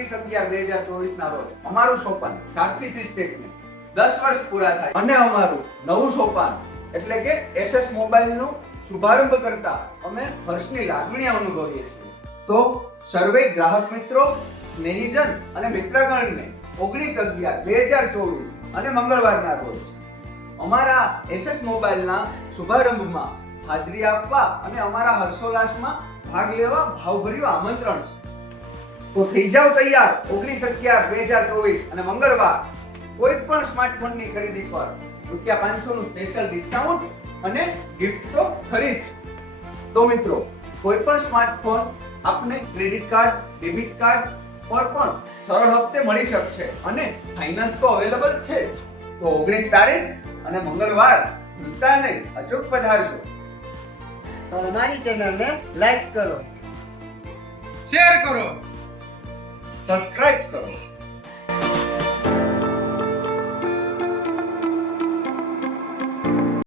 19/11/2024 ના રોજ અમારું સોપાન સારથી સિસ્ટેકને 10 વર્ષ પૂરા થાય અને અમારું નવું સોપાન એટલે કે એસએસ મોબાઈલનું શુભારંભ કરતા અમે હર્ષની લાગણી અનુભવીએ છીએ. તો સર્વે ગ્રાહક મિત્રો, સ્નેહીજન અને મિત્રગણને 19/11/2024 અને મંગળવારના રોજ અમારા એસએસ મોબાઈલના શુભારંભમાં હાજરી આપવા અને અમારા હર્ષોલ્લાસમાં ભાગ લેવા ભાવભર્યું આમંત્રણ છે. તો થઈ જાવ તૈયાર 19/11/2024 અને મંગળવાર કોઈ પણ સ્માર્ટફોનની ખરીદી પર ₹500 નું સ્પેશિયલ ડિસ્કાઉન્ટ અને ગિફ્ટ તો ખરી જ. તો મિત્રો, કોઈ પણ સ્માર્ટફોન આપને ક્રેડિટ કાર્ડ, ડેબિટ કાર્ડ પર પણ સરળ હપ્તે મળી શકશે અને ફાઇનાન્સ તો અવેલેબલ છે જ. તો 19 તારીખ અને મંગળવાર ભૂલતા નહીં, અચૂક પધારજો. અમારી ચેનલને લાઈક કરો, શેર કરો, સબસ્ક્રાઇબ કરો.